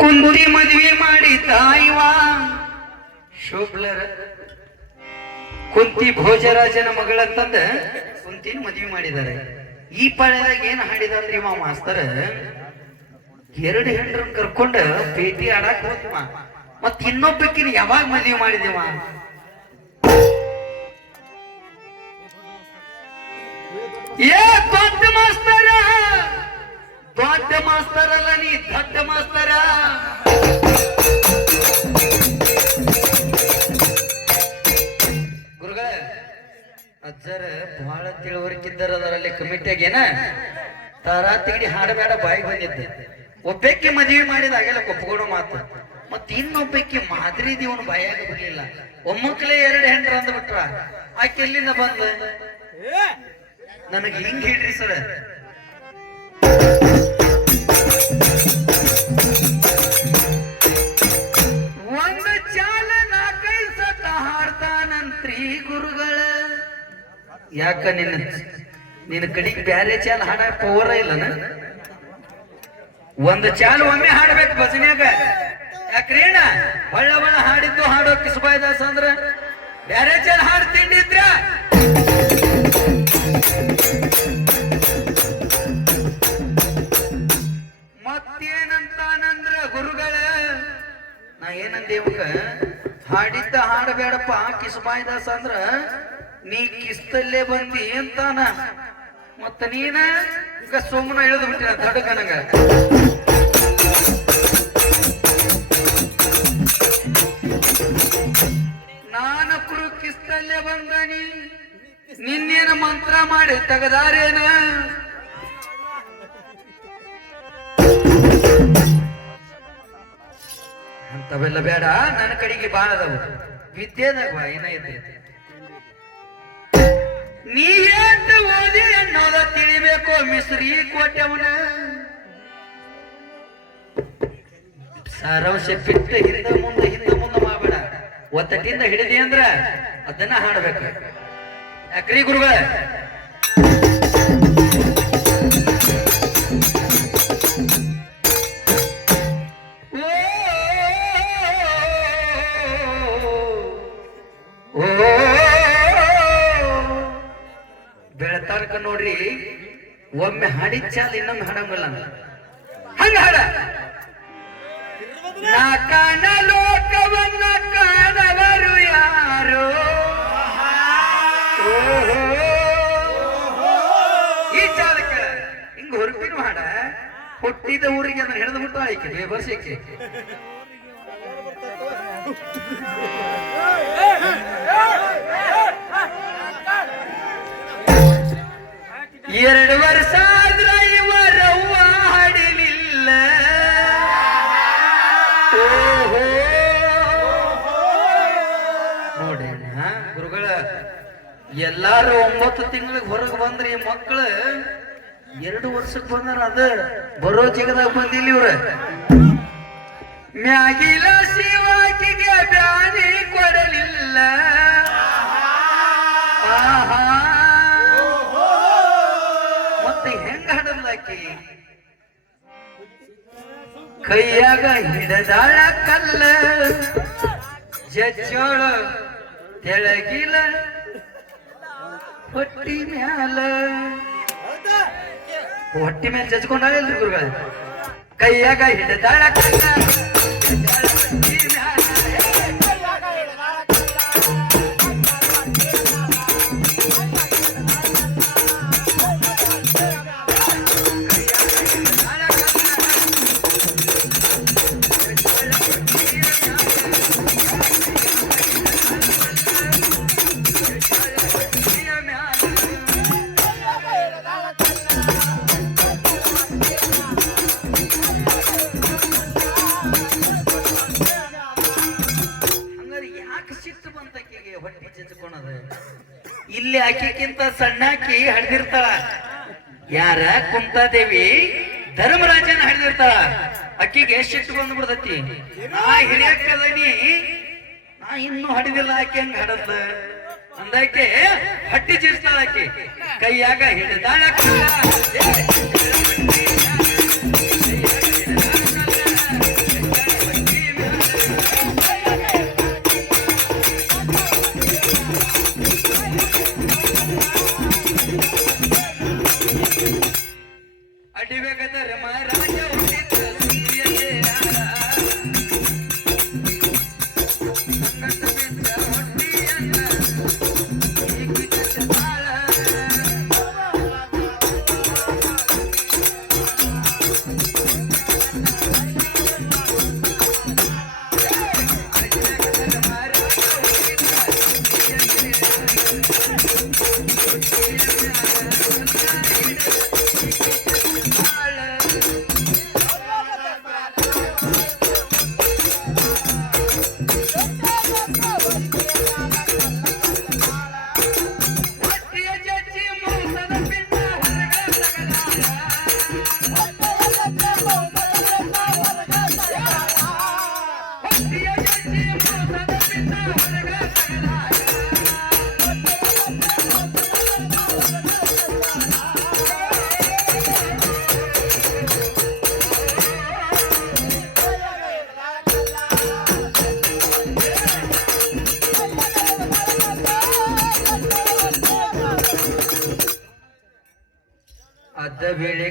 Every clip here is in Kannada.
ಕುಂತಿ ಮದ್ವಿ ಮಾಡಿ ತಾಯಿವ ಶೋಭ್ಲರ ಕುಂತಿ ಭೋಜರಾಜನ ಮಗಳಂತಂದ ಕುಂತಿನ ಮದ್ವಿ ಮಾಡಿದ್ದಾರೆ. ಈ ಪಾಳ್ಯದಾಗ ಏನ್ ಹಾಡಿದಾರ್ರಿ ಇವ ಮಾಸ್ತರ, ಎರಡು ಹೆಂಡ್ರನ್ ಕರ್ಕೊಂಡ ಭೇಟಿ ಆಡಾಕ್ ಹೋಗ್ತಿವ, ಮತ್ ಇನ್ನೊಬ್ಬಕಿನ ಯಾವಾಗ ಮದ್ವಿ ಮಾಡಿದಿವ? ಏ ದೊಡ್ಡ ಮಾಸ್ತರ, ದೊಡ್ಡ ಮಾಸ್ತರ ಅಲ್ಲ ನೀ ದೊಡ್ಡ ಮಾಸ್ತರ. ಗುರುಗಳ ಅಜ್ಜರ ಬಹಳ ತಿಳುವರಿಕಿದ್ದಾರ ಅದರಲ್ಲಿ ಕಮಿಟಿಯಾಗೇನ ತಾರಾ ತಿಗಡಿ ಹಾಡಬೇಡ ಬಾಯಿಗೆ ಬಂದಿದ್ದೆ. ಒಬ್ಬಕ್ಕೆ ಮದುವೆ ಮಾಡಿದಾಗೆಲ್ಲ ಒಪ್ಕೊಡೋ ಮಾತು, ಮತ್ ಇನ್ನೊಬ್ಬಕ್ಕೆ ಮಾದರಿ ದಿವನ ಬಾಯಾಗ ಬರ್ಲಿಲ್ಲ. ಒಮ್ಮಕ್ಕಲೇ ಎರಡು ಹೆಂಡ್ರ ಅಂದ್ಬಿಟ್ರ ಆಕೆ ಎಲ್ಲಿಂದ ಬಂದ? ನನಗೆ ಹಿಂಗ್ ಹೇಳ್ರಿ ಸರ್, ಒಂದು ಚಾಲ ನಾಲ್ಕೈದು ಸತ ಹಾಡ್ತಾನಂತ್ರಿ ಗುರುಗಳ. ಯಾಕ ನಿನ್ನ ಕಡೆಗೆ ಬ್ಯಾರೆ ಚಾಲ ಹಾಡ ಪವರ ಇಲ್ಲನ? ಒಂದು ಚಾಲ ಒಮ್ಮೆ ಹಾಡ್ಬೇಕು ಭಜನ್ಯಾಗ. ಯಾಕ್ರೇಣ ಬಳ್ಳ ಬಳ್ಳ ಹಾಡಿದ್ದು ಹಾಡೋ ಕಿಸಬಾಯ್ದಾಸ ಅಂದ್ರ ಬ್ಯಾರೆ ಚಾಲ ಹಾಡ್ ತಿಂಡಿದ್ರ ಮತ್ತೇನಂತಾನಂದ್ರ ಗುರುಗಳ, ನಾ ಏನಂದೇವಾಗ ಹಾಡಿದ್ದ ಹಾಡಬೇಡಪ್ಪ ಕಿಸಬಾಯ್ದಾಸ ಅಂದ್ರ ನೀ ಕಿಸ್ತಲ್ಲೇ ಬಂದಿ ಅಂತಾನ. ಮತ್ತ ನೀನ ಈಗ ಸೋಮನ ಇಳಿದು ಬಿಟ್ಟಿನ ದೊಡ್ಡಗನಗ. ನಾನಕ್ರು ಕಿಸ್ತಲ್ಲೇ ಬಂದನಿ, ನಿನ್ನೇನ ಮಂತ್ರ ಮಾಡಿ ತೆಗದಾರೇನ? ಅಂತವೆಲ್ಲ ಬೇಡ, ನನ್ನ ಕಡೆಗೆ ಬಾಳದವು ವಿದ್ಯೆದಾಗ ಏನ ಇದೆ. ನೀ ಎಷ್ಟು ಓದಿ ಅನ್ನೋದ ತಿಳಿಬೇಕು ಮಿಸ್ರಿ ಕೋಟೆವನ. ಸಾರಾಂಶ ಬಿಟ್ಟು ಹಿಂದ ಮುಂದೆ ಮಾಡಬೇಡ. ಒತ್ತಟ್ಟಿಂದ ಹಿಡಿದಿ ಅಂದ್ರ ಅದನ್ನ ಹಾಡ್ಬೇಕು. ಯಾಕ್ರಿ ಗುರುಗಳ? ಬೆಳತಾರಕ ನೋಡ್ರಿ, ಒಮ್ಮೆ ಹಾಡಿದ ಚಾಲ ಇನ್ನೊಮ್ಮೆ ಹಾಡಂಗಿಲ್ಲ. ಹಂಗ ಹಾಡ. ನಾ ಕಾಣ ಲೋಕವನ್ನ ಕಾಣವರು ಯಾರೋ, ಈ ಚಾಲಕ ಹಿಂಗ ಹೊರಟಿನ ಹಾಡ. ಹುಟ್ಟಿದ ಊರಿಗೆ ಅದನ್ನ ಹಿಡಿದು ಬಿಟ್ಟು ಆಯ್ಕೆ ವರ್ಷಕ್ಕೆ. ಎರಡು ವರ್ಷ ಆದ್ರ ಇವರವ್ವ ಹಾಡಿಲಿಲ್ಲ. ನೋಡಿ ಗುರುಗಳ, ಎಲ್ಲಾರು 9 ತಿಂಗಳಿಗೆ ಹೊರಗೆ ಬಂದ್ರಿ ಮಕ್ಕಳು 2 ವರ್ಷಕ್ಕೆ ಬಂದಾರ. ಅದ ಬರೋ ಜಗದಾಗ ಬಂದಿಲ್ಲ ಇವ್ರ. ಮ್ಯಾಗಿಲ ಶಿವಾಕಿಗೆ ಬ್ಯಾನಿ ಕೊಡಲಿಲ್ಲ. ಆಹಾ, ಮತ್ತೆ ಹೆಂಗ ಹಾಡಲ್ಲಾಕಿ? ಕೈಯಾಗ ಹಿಡದಾಳ ಕಲ್ಲ, ಜಜ್ಜೋಳ ತೆಳಗಿಲ ಹೊಟ್ಟಿ ಮ್ಯಾಲ. ಹೊಟ್ಟಿ ಮೇಲೆ ಜಜ್ಕೊಂಡಾಳ ಇಲ್ರಿ ಗುರುಗಳ. ಕೈಯಾಗ ಹಿಡದಾಳ ಕಲ್ಲ, ಇಲ್ಲಿ ಆಕಿಕ್ಕಿಂತ ಸಣ್ಣಾಕಿ ಹಡ್ದಿರ್ತಾಳ. ಯಾರ? ಕುಂತಾದೇವಿ ಧರ್ಮರಾಜನ ಹಡ್ದಿರ್ತಾಳ. ಅಕ್ಕಿಗೆ ಸಿಟ್ಟು ಬಂದ್ಬಿಡ್ತತಿ. ನಾ ಹಿರಿಯಕ್ಕದನಿ, ನಾ ಇನ್ನೂ ಹಡಿದಿಲ್ಲ, ಆಕೆ ಹಂಗ ಹಡದ ಅಂದಾಕೆ ಹಟ್ಟಿ ಚೀರ್ತಾಳ. ಆಕಿ ಕೈಯಾಗ ಹಿಡಿದಾಳ ಕಲ್ಲ,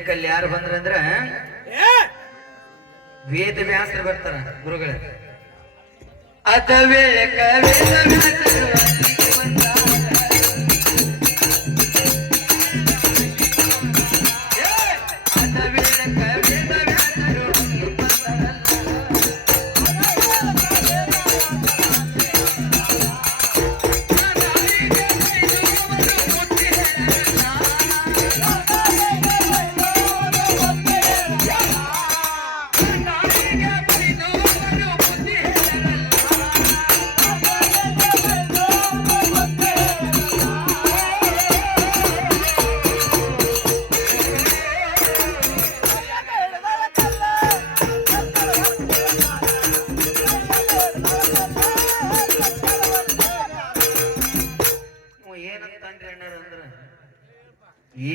ವೇದಿಕಲ್ಲಿ ಯಾರು ಬಂದ್ರಂದ್ರ ವೇದ ವ್ಯಾಸರು ಬರ್ತಾರ ಗುರುಗಳ. ಅದ ವೇಳಕ ವೇದ ವ್ಯಾಸರು ಅಲ್ಲಿಗೆ ಬಂದಾಗ ಅದ ವೇಳಕ ವೇದ ವ್ಯಾಸರು ಅಲ್ಲಿಗೆ ಬಂದಾರಲ್ಲ.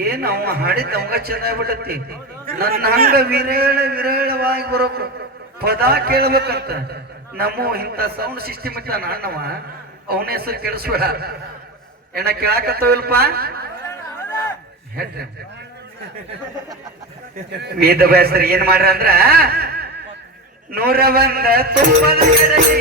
ಏನ್ ಅವ ಹಾಡಿದ ಅವಂಗ ಚೆನ್ನಾಗ್ಬಿಟ್ಟತಿ. ನನ್ನ ಹಂಗ ವಿರಳವಾಗಿ ಬರೋಕು ಪದ ಕೇಳ್ಬೇಕಂತ ನಮ್ಮ ಇಂಥ ಸೌಂಡ್ ಸಿಸ್ಟಮ್ ಇಟ್ಟ ನಾನವ ಅವನ ಹೆಸರು ಕೆಡಿಸ್ಬೇಡ. ಏನ ಕೇಳಾಕತ್ತವಲ್ಪ ಹೇಳ್ರಿ. ವೇದ ವ್ಯಾಸರು ಏನ್ ಮಾಡ್ರ ಅಂದ್ರ 101 ತುಪ್ಪದ ಗಿಡಗಿ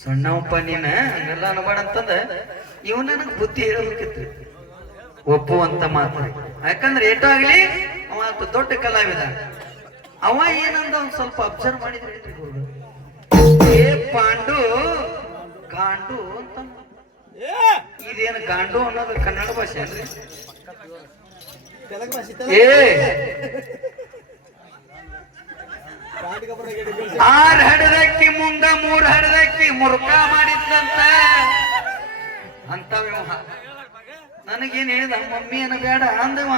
ಸಣ್ಣವಪ್ಪ ನೀನ ಹಂಗೆಲ್ಲ ಅನ್ಬೇಡ ಅಂತಂದ ಇವ್ ನನಗ್ ಬುದ್ಧಿ ಹೇಳಬೇಕಿತ್ತು. ಒಪ್ಪುವಂತ ಮಾತು. ಯಾಕಂದ್ರೆ ಏಟೋ ಆಗ್ಲಿ ಅವ ದೊಡ್ಡ ಕಲಾವಿದ. ಅವ ಏನಂದ ಒಂದ್ ಸ್ವಲ್ಪ ಅಬ್ಸರ್ವ್ ಮಾಡಿದ್ರಿ ಏ ಪಾಂಡು ಗಾಂಡು ಅಂತ. ಇದೇನು ಗಾಂಡು ಅನ್ನೋದು ಕನ್ನಡ ಭಾಷೆ ಅಲ್ರಿ? ಏ 6 ಹಡದಕ್ಕಿ ಮುಂದ 3 ಹಡದಕ್ಕಿ ಮುರುಕ ಮಾಡಿದ್ದಂತ ಅಂತ ವ್ಯವಹಾರ. ನನಗೇನ್ ಹೇಳಿದ ಮಮ್ಮಿ ಏನ ಬೇಡ ಅಂದವ.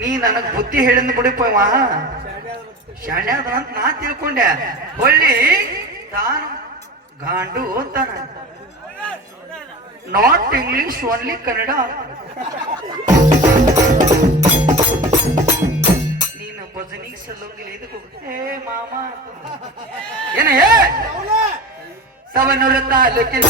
ನೀ ನನಗ್ ಬುದ್ಧಿ ಹೇಳಿದ್ ಬಿಡಿಪವ ಶಾಣ್ಯಾದ ಅಂತ ನಾ ತಿಳ್ಕೊಂಡೆ. ಹೊಳ್ಳಿ ತಾನು ಗಾಂಡು ಅಂತಾನ. Not English only Kannada. ನೀನು ಭಜನಿಗೆ ಸಲ್ಲೋಂಗಿಲ್ಲ. ಇದಕ್ಕೂ ಹೇ ಮಾಮ ಏನ ಹೇ 700 ತಾಲೂಕಿನ